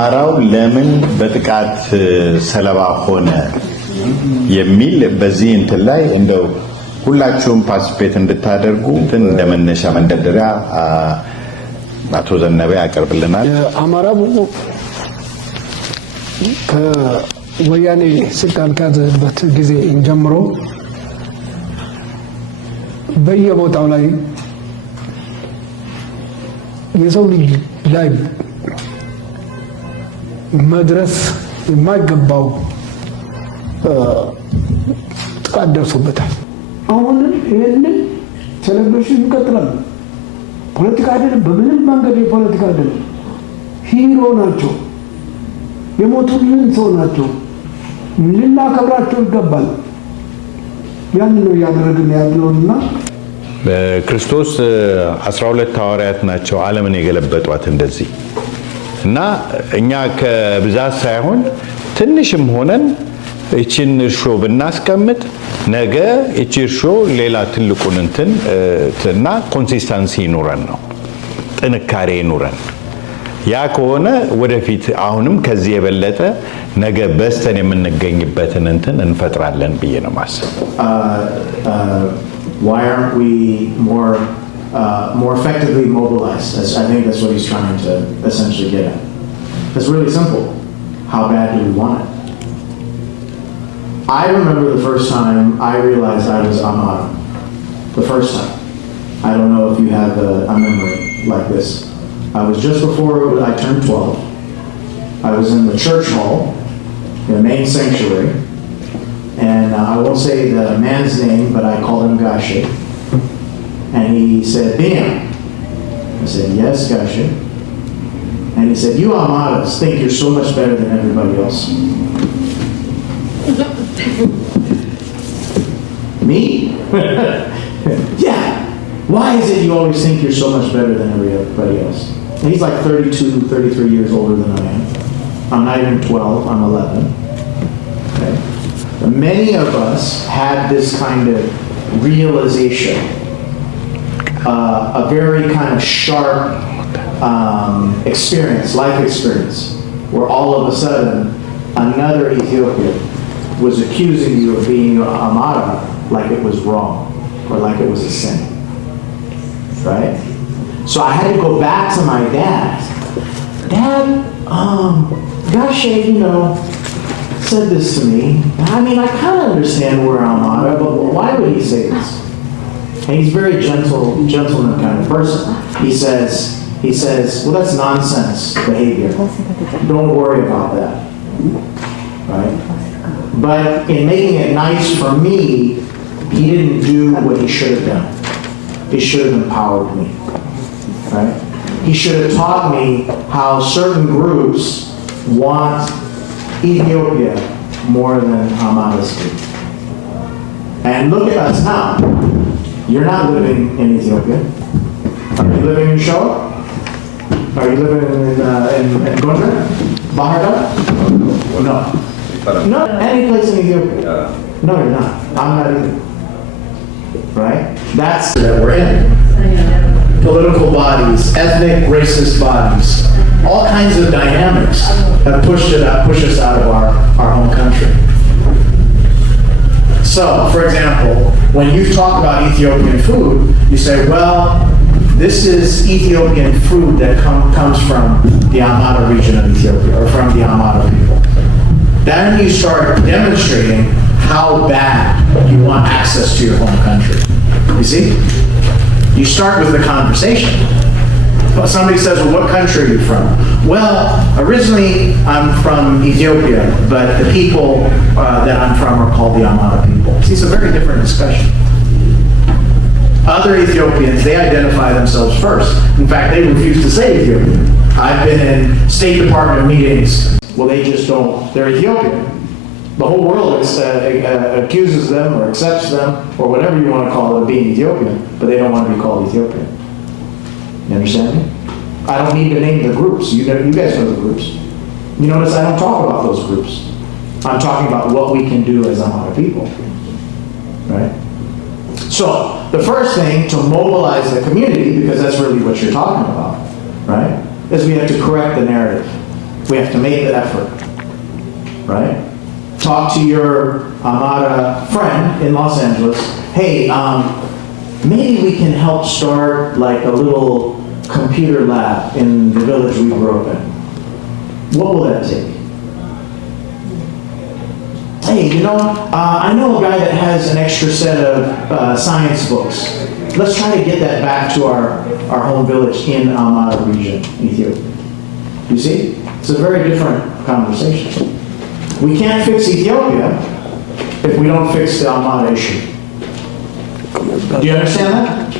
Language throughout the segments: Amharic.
አማራው ለምን በጥቃት ሰለባ ሆነ የሚል በዚህ እንትን ላይ እንደው ሁላችሁም ፓርቲሲፔት እንድታደርጉ እንደ መነሻ መንደርደሪያ አቶ ዘነበ ያቀርብልናል። አማራው ከወያኔ ስልጣን ከያዘበት ጊዜ ጀምሮ በየቦታው ላይ የሰው ልጅ ላይ መድረስ የማይገባው ጥቃት ደርሶበታል። አሁንም ይሄንን ሴሌብሬሽን ይቀጥላል። ፖለቲካ አይደለም፣ በምንም መንገድ የፖለቲካ አይደለም። ሂሮ ናቸው፣ የሞቱልን ሰው ናቸው፣ ልናከብራቸው ይገባል። ያን ነው እያደረግን ያለውና በክርስቶስ 12 ሐዋርያት ናቸው ዓለምን የገለበጧት እንደዚህ እና እኛ ከብዛት ሳይሆን ትንሽም ሆነን እቺን እርሾ ብናስቀምጥ ነገ እቺ እርሾ ሌላ ትልቁን እንትና ኮንሲስተንሲ ይኑረን ነው፣ ጥንካሬ ይኑረን። ያ ከሆነ ወደፊት አሁንም ከዚህ የበለጠ ነገ በስተን የምንገኝበትን እንፈጥራለን ብዬ ነው ማሰብ። Why aren't we more effectively mobilized? I think that's what he's trying to essentially get at. It's really simple. How bad do we want it? I remember the first time I realized I was Amara. The first time. I don't know if you have a memory like this. I was just before I turned 12. I was in the church hall, in the main sanctuary, and I won't say the man's name, but I called him Gashi. And he said, "Bam." I said, "Yes, Gashi." And he said, "You Amaras think you're so much better than everybody else." Me? Yeah. Why is it you always think you're so much better than everybody else? And he's like 32, 33 years older than I am. I'm not even 12, I'm 11. Okay. Many of us had this kind of realization, a very kind of sharp experience, life experience, where all of a sudden another Ethiopian was accusing you of being Amara like it was wrong or like it was a sin, right? So I had to go back to my dad. Dad, Gashi, said this to me. I mean, I kind of understand where I'm at, but why would he say this? And he's a very gentleman kind of person. He says, well, that's nonsense behavior. Don't worry about that, right? But in making it nice for me, he didn't do what he should have done. He should have empowered me, right? He should have taught me how certain groups want Ethiopia more than Hamas do. And look at us now. You're not living in Ethiopia. Are you living in Shoa? Are you living in Gondar? Bahardar? No. No, any place in Ethiopia. No, you're not. I'm not either. Right? That's that we're in. Political bodies, ethnic, racist bodies, all kinds of dynamics have pushed us out of our home country. So, for example, when you talk about Ethiopian food, you say, well, this is Ethiopian food that comes from the Amara region of Ethiopia, or from the Amara people. Then you start demonstrating how bad you want access to your home country. You see? You start with the conversation. Somebody says, well, what country are you from? Well, originally I'm from Ethiopia, but the people that I'm from are called the Amara people. See, it's a very different discussion. Other Ethiopians, they identify themselves first. In fact, they refuse to say Ethiopian. I've been in State Department meetings. Well, they just don't, they're Ethiopian. The whole world accuses them or accepts them, or whatever you want to call it, being Ethiopian, but they don't want to be called Ethiopian. You understand me? I don't need to name the groups. You guys know the groups. You notice I don't talk about those groups. I'm talking about what we can do as Amara people. Right? So, the first thing to mobilize the community, because that's really what you're talking about, right, is we have to correct the narrative. We have to make the effort, right? Talk to your Amara friend in Los Angeles. Hey, maybe we can help start like a little computer lab in the village we grew up in. What will that take? Hey, you know, I know a guy that has an extra set of science books. Let's try to get that back to our home village in Amara region, Ethiopia. You see? It's a very different conversation. We can't fix Ethiopia if we don't fix the Amara issue. Do you understand that?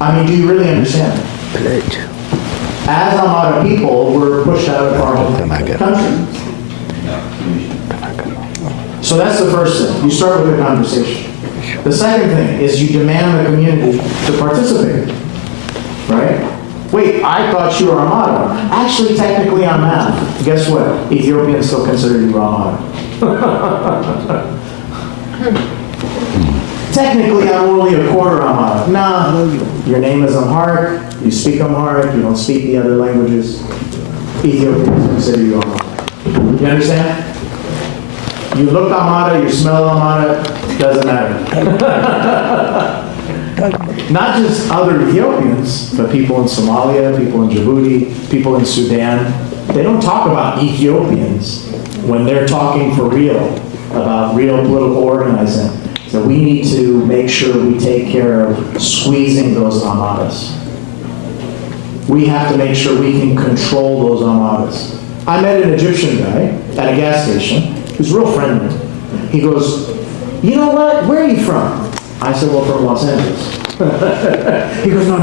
I mean, do you really understand it? As Amara people, we're pushed out of our home country. So that's the first thing. You start with a conversation. The second thing is you demand the community to participate. Right? Wait, I thought you were Amara. Actually, technically, I'm not. Guess what? Ethiopians still consider you Amara. Technically, I'm only a quarter Amara. Nah, your name is Amharic. You speak Amharic. You don't speak the other languages. Ethiopians consider you Amara. You understand? You look Amara, you smell Amara, doesn't matter. Not just other Ethiopians, but people in Somalia, people in Djibouti, people in Sudan. They don't talk about Ethiopians when they're talking for real about real political organizing. So we need to make sure we take care of squeezing those Amaras. We have to make sure we can control those Amaras. I met an Egyptian guy at a gas station. He was real friendly. He goes, you know what? Where are you from? I said, well, from Los Angeles. He goes, no.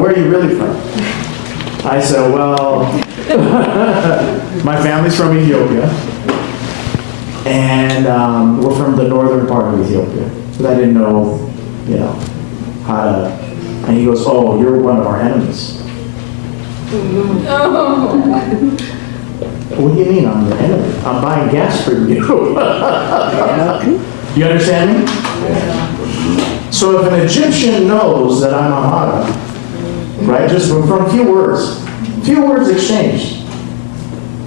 Where are you really from? I said, well, my family's from Ethiopia. And we're from the northern part of Ethiopia. But I didn't know, how to. And he goes, oh, you're one of our enemies. What do you mean I'm your enemy? I'm buying gas for you. You understand me? Yeah. So if an Egyptian knows that I'm Amara, right, just from a few words exchanged,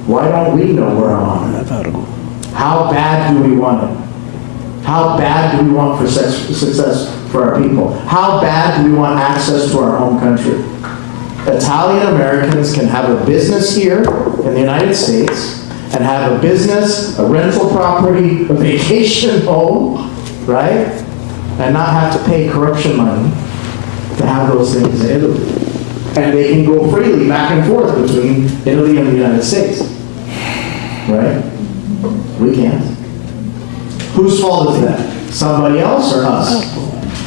why don't we know we're Amara? How bad do we want it? How bad do we want for success for our people? How bad do we want access to our home country? Italian Americans can have a business here in the United States and have a business, a rental property, a vacation home, right? And not have to pay corruption money to have those things in Italy. And they can go freely back and forth between Italy and the United States. Right? We can't. Whose fault is that? Somebody else or us?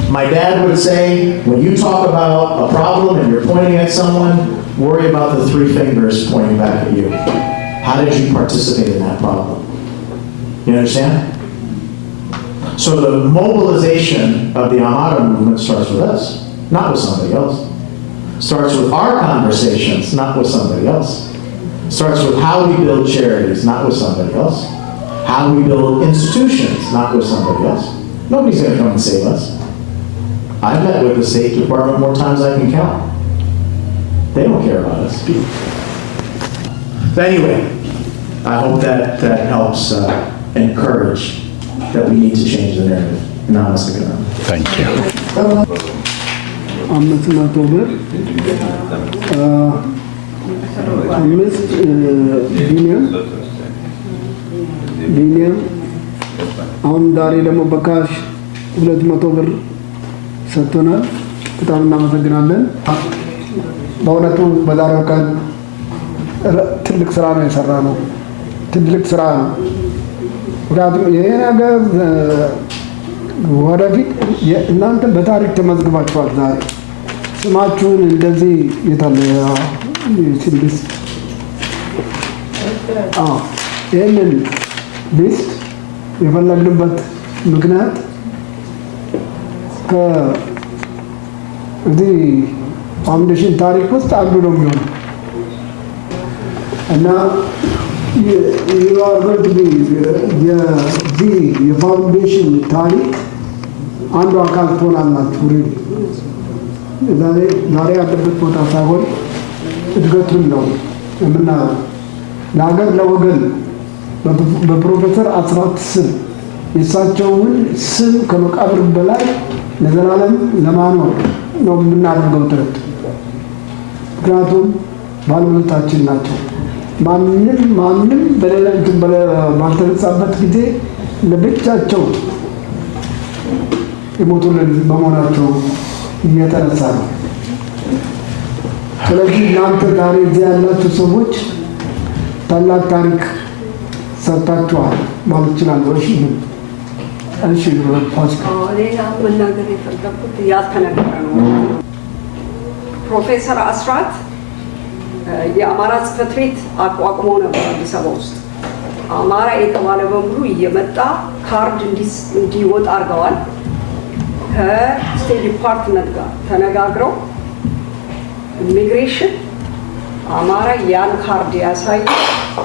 My dad would say, when you talk about a problem and you're pointing at someone, worry about the three fingers pointing back at you. How did you participate in that problem? You understand? So the mobilization of the Amara movement starts with us, not with somebody else. Starts with our conversations, not with somebody else. Starts with how we build charities, not with somebody else. How we build institutions, not with somebody else. Nobody's going to come and save us. I've met with the State Department more times than I can count. They don't care about us. So anyway, I hope that helps encourage that we need to change the narrative. Namaste. Thank you. አምስት መቶ ብር አምስት ቢሊዮን አሁን ዛሬ ደግሞ በካሽ 200 ብር ሰጥቶናል። በጣም እናመሰግናለን። በእውነቱ በዛሬው ቀን ትልቅ ስራ ነው የሰራ ነው። ትልቅ ስራ ነው። ምክንያቱም ይሄ ነገር ወደፊት እናንተ በታሪክ ተመዝግባችኋል። ዛሬ ስማችሁን እንደዚህ የታለ ሊስት ይህንን ሊስት የፈለግንበት ምክንያት ከዚህ ፋውንዴሽን ታሪክ ውስጥ አንዱ ነው የሚሆነው እና የዚህ የፋውንዴሽን ታሪክ አንዱ አካል ትሆናላችሁ። ዛሬ ያለበት ቦታ ሳይሆን እድገቱን ነው የምናየው። ለሀገር ለወገን በፕሮፌሰር አስራት ስም የእሳቸውን ስም ከመቃብር በላይ ለዘላለም ለማኖር ነው የምናደርገው ጥረት። ምክንያቱም ባለውለታችን ናቸው። ማንም በሌላ ባልተነሳበት ጊዜ ለብቻቸው የሞቱልን በመሆናቸው እየተነሳ ነው። ስለዚህ እናንተ ዛሬ እዚህ ያላችሁ ሰዎች ታላቅ ታሪክ ሰርታችኋል ማለት ይችላል። እሺ ፓስካ ሌላ መናገር የፈለኩት ያልተነገረ ነው። ፕሮፌሰር አስራት የአማራ ጽሕፈት ቤት አቋቁሞ ነበር አዲስ አበባ ውስጥ። አማራ የተባለ በሙሉ እየመጣ ካርድ እንዲወጣ አድርገዋል። ከስቴት ዲፓርትመንት ጋር ተነጋግረው ኢሚግሬሽን አማራ ያን ካርድ ያሳይ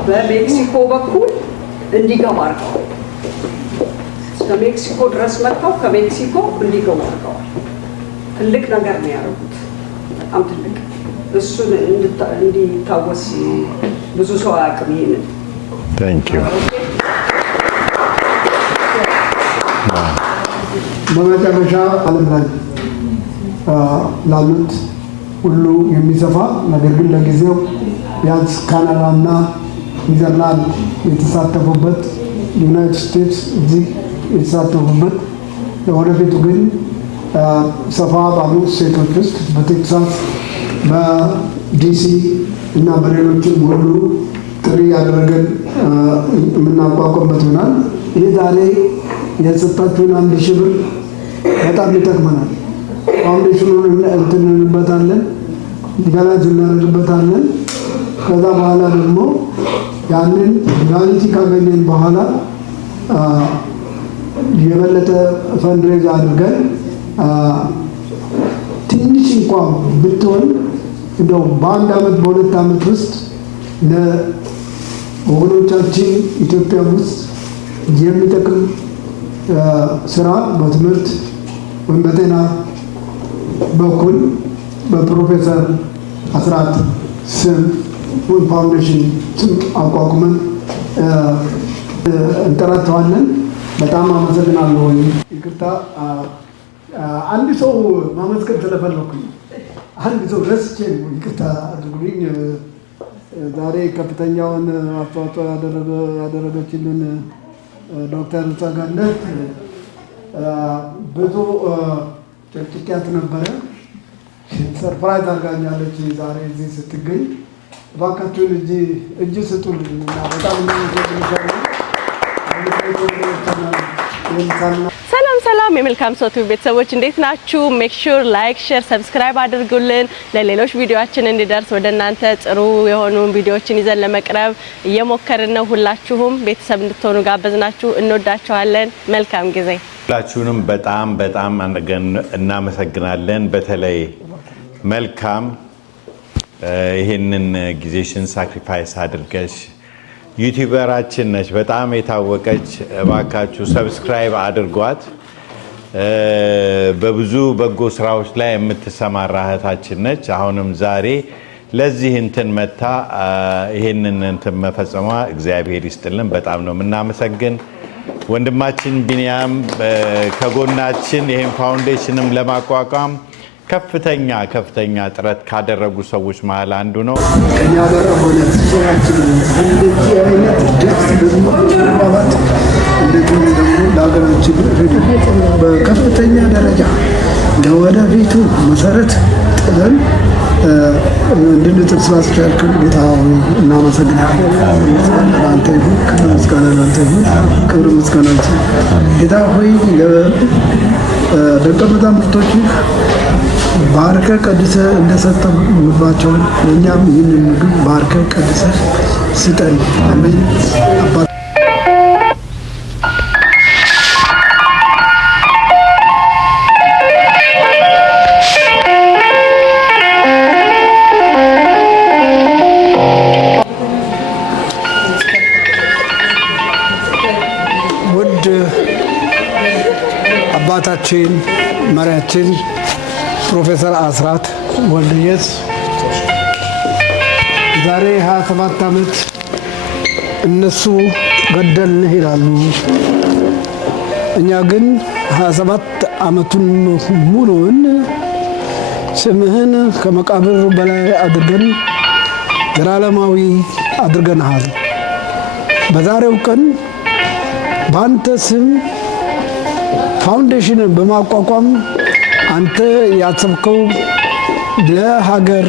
በሜክሲኮ በኩል እንዲገባ አድርገዋል። ከሜክሲኮ ድረስ መጥተው ከሜክሲኮ እንዲገቡ አድርገዋል። ትልቅ ነገር ነው ያደረጉት፣ በጣም ትልቅ። እሱን እንዲታወስ ብዙ ሰው አያውቅም ይሄንን። ታንክ ዩ። በመጨረሻ ዓለም ላይ ላሉት ሁሉ የሚሰፋ ነገር ግን ለጊዜው ቢያንስ ካናዳና ኒዘርላንድ የተሳተፉበት ዩናይትድ ስቴትስ እዚህ የተሳተፉበት ለወደፊቱ ግን ሰፋ ባሉ ስቴቶች ውስጥ በቴክሳስ በዲሲ እና በሌሎችም ሁሉ ጥሪ ያደረገን የምናቋቋምበት ይሆናል። ይህ ዛሬ የሰጣችሁን 1000 ብር በጣም ይጠቅመናል። ፋውንዴሽኑን እንትንንበታለን፣ ዲጋላጅ እናደርግበታለን። ከዛ በኋላ ደግሞ ያንን ሪያሊቲ ካገኘን በኋላ የበለጠ ፈንድሬዝ አድርገን ትንሽ እንኳን ብትሆን እንደው በአንድ ዓመት በሁለት ዓመት ውስጥ ለወገኖቻችን ኢትዮጵያ ውስጥ የሚጠቅም ስራ በትምህርት ወይም በጤና በኩል በፕሮፌሰር አስራት ስም ፋውንዴሽን ስም አቋቁመን እንጠራቸዋለን። በጣም አመሰግናለሁ። ይቅርታ አንድ ሰው ማመስገን ስለፈለኩኝ አንድ ሰው ረስቼ ነው፣ ይቅርታ አድርጉልኝ። ዛሬ ከፍተኛውን አስተዋጽኦ ያደረገችልን ዶክተር ጸጋነት ብዙ ጭቅጭቅያት ነበረ። ሰርፕራይዝ አድርጋኛለች ዛሬ እዚህ ስትገኝ። እባካችሁን እጅ ስጡልኝ እና በጣም እናመሰግናለን። ሰላም የመልካም ሰው ቲቪ ቤተሰቦች እንዴት ናችሁ? ሜክ ሹር ላይክ፣ ሼር፣ ሰብስክራይብ አድርጉልን። ለሌሎች ቪዲዮአችን እንዲደርስ ወደ እናንተ ጥሩ የሆኑ ቪዲዮዎችን ይዘን ለመቅረብ እየሞከርን ነው። ሁላችሁም ቤተሰብ እንድትሆኑ ጋበዝናችሁ። እንወዳችኋለን። መልካም ጊዜ። ሁላችሁንም በጣም እናመሰግናለን። በተለይ መልካም ይሄንን ጊዜሽን ሳክሪፋይስ አድርገሽ ዩቲዩበራችን ነች፣ በጣም የታወቀች። እባካችሁ ሰብስክራይብ አድርጓት። በብዙ በጎ ስራዎች ላይ የምትሰማራ እህታችን ነች። አሁንም ዛሬ ለዚህ እንትን መታ ይሄንን እንትን መፈጸሟ እግዚአብሔር ይስጥልን። በጣም ነው የምናመሰግን። ወንድማችን ቢኒያም ከጎናችን ይሄን ፋውንዴሽንም ለማቋቋም ከፍተኛ ጥረት ካደረጉ ሰዎች መሃል አንዱ ነው። ከኛ ጋር ሆነ ሰራችን እንደዚህ አይነት ደስ በማባት እንደዚህ ደግሞ ለሀገራችን በከፍተኛ ደረጃ ለወደፊቱ መሰረት ጥለን እንድንጥል ስላስቻልክን ጌታ ሆይ እናመሰግናለን። አንተ ይሁን ክብር ምስጋና ላንተ ይሁን። ክብር ምስጋና ጌታ ሆይ ደቀ መዛሙርቶች ባርከ ቀድሰ እንደሰጠ ምግባቸውን ለእኛም ይህንን ምግብ ባርከ ቀድሰ ስጠን። አሜን። ውድ አባታችን መሪያችን ፕሮፌሰር አስራት ወልደየስ ዛሬ 27 ዓመት እነሱ ገደልንህ ይላሉ። እኛ ግን 27 ዓመቱን ሙሉውን ስምህን ከመቃብር በላይ አድርገን ዘላለማዊ አድርገናል። በዛሬው ቀን በአንተ ስም ፋውንዴሽን በማቋቋም አንተ ያሰብከው ለሀገር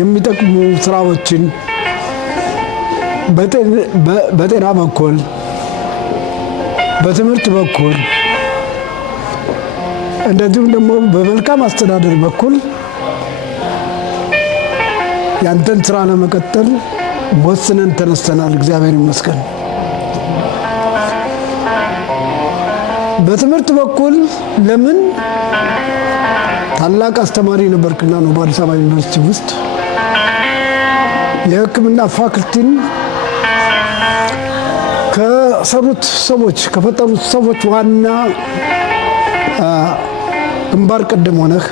የሚጠቅሙ ስራዎችን በጤና በኩል በትምህርት በኩል እንደዚሁም ደግሞ በመልካም አስተዳደር በኩል ያንተን ስራ ለመቀጠል ወስነን ተነስተናል። እግዚአብሔር ይመስገን። በትምህርት በኩል ለምን ታላቅ አስተማሪ ነበርክና ነው በአዲስ አበባ ዩኒቨርሲቲ ውስጥ የሕክምና ፋክልቲን ከሰሩት ሰዎች ከፈጠሩት ሰዎች ዋና ግንባር ቀደም ሆነህ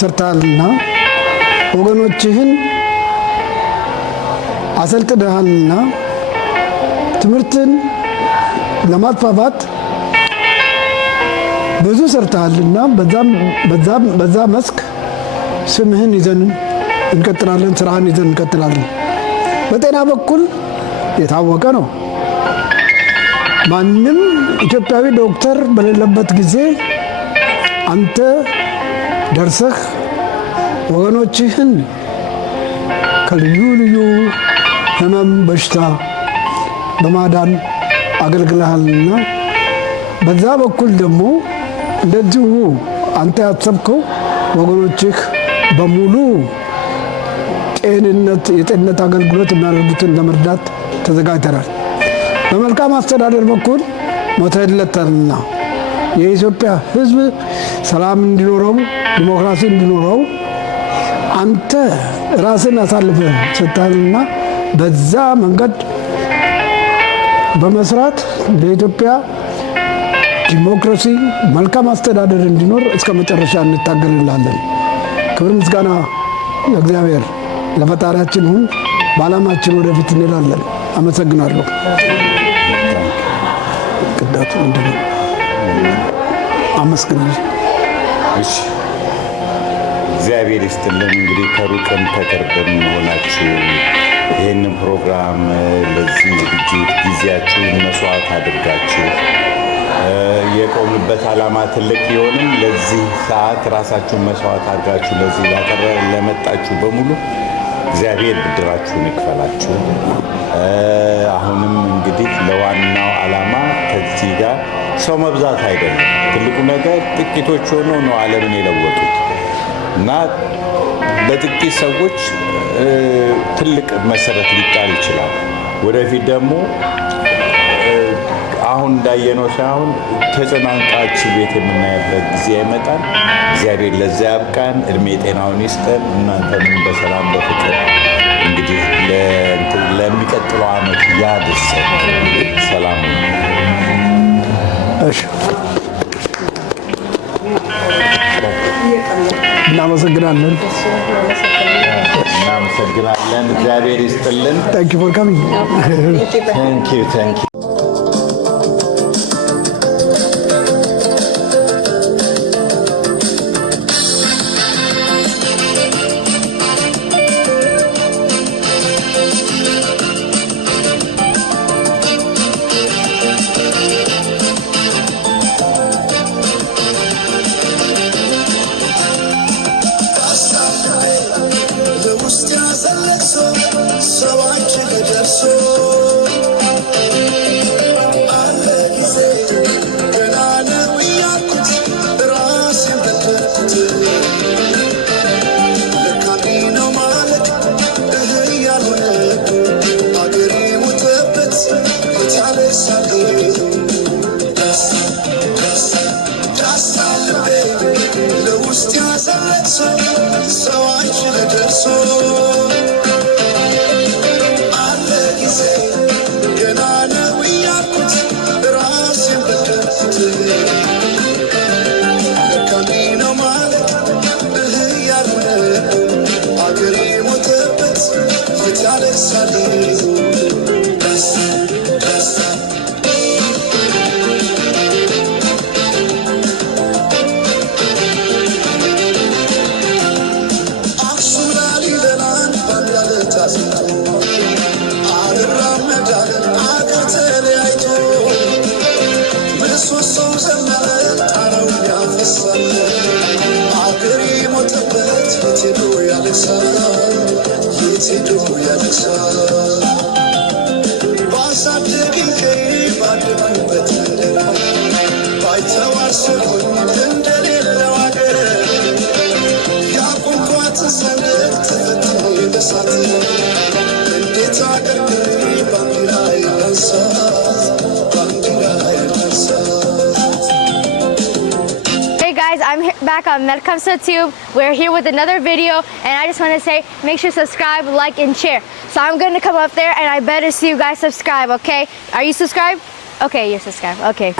ሰርተሃልና ወገኖችህን አሰልጥነሃልና ትምህርትን ለማጥፋፋት ብዙ ሰርተሃልና በዛ መስክ ስምህን ይዘን እንቀጥላለን፣ ስራህን ይዘን እንቀጥላለን። በጤና በኩል የታወቀ ነው። ማንም ኢትዮጵያዊ ዶክተር በሌለበት ጊዜ አንተ ደርሰህ ወገኖችህን ከልዩ ልዩ ህመም በሽታ በማዳን አገልግለሃልና በዛ በኩል ደግሞ እንደዚሁ አንተ ያሰብከው ወገኖችህ በሙሉ የጤንነት አገልግሎት የሚያደርጉትን ለመርዳት ተዘጋጅተናል። በመልካም አስተዳደር በኩል ሞተለታልና የኢትዮጵያ ሕዝብ ሰላም እንዲኖረው ዲሞክራሲ እንዲኖረው አንተ ራስን አሳልፈህ ሰጥተሃልና በዛ መንገድ በመስራት ለኢትዮጵያ ዲሞክራሲ መልካም አስተዳደር እንዲኖር እስከ መጨረሻ እንታገልላለን። ክብር ምስጋና ለእግዚአብሔር ለፈጣሪያችን ሁን። በዓላማችን ወደፊት እንሄዳለን። አመሰግናለሁ። ቅዳቱ ምንድን ነው? አመስግን። እሺ፣ እግዚአብሔር ይስጥልን። እንግዲህ ከሩቅም ከቅርብም ሆናችሁ ይህንን ፕሮግራም ለዚህ ዝግጅት ጊዜያችሁን መስዋዕት አድርጋችሁ የቆምንበት ዓላማ ትልቅ ቢሆንም ለዚህ ሰዓት ራሳችሁን መስዋዕት አድርጋችሁ ለዚህ ለመጣችሁ በሙሉ እግዚአብሔር ብድራችሁን ይክፈላችሁ። አሁንም እንግዲህ ለዋናው ዓላማ ከዚህ ጋር ሰው መብዛት አይደለም። ትልቁ ነገር ጥቂቶች ሆነው ነው ዓለምን የለወጡት እና በጥቂት ሰዎች ትልቅ መሰረት ሊጣል ይችላል። ወደፊት ደግሞ አሁን እንዳየነው ሳይሆን ተጨናንቃችሁ ቤት የምናያበት ጊዜ ይመጣል። እግዚአብሔር ለዛ ያብቃን፣ እድሜ ጤናውን ይስጠን። እናንተንም በሰላም በፍቅር እንግዲህ ለሚቀጥለው ዓመት ያድርሰን። ሰላም እሺ፣ እናመሰግናለን። እናመሰግናለን። እግዚአብሔር ይስጥልን። ታንክ ዩ ፎር ካሚንግ። ታንክ ዩ Alex, Back on Medcomso Tube. We're here with another video, and I just want to say, make sure to subscribe, like, and share. So I'm going to come up there, and I better see you guys subscribe, okay? Are you subscribed? Okay, you're subscribed. Okay.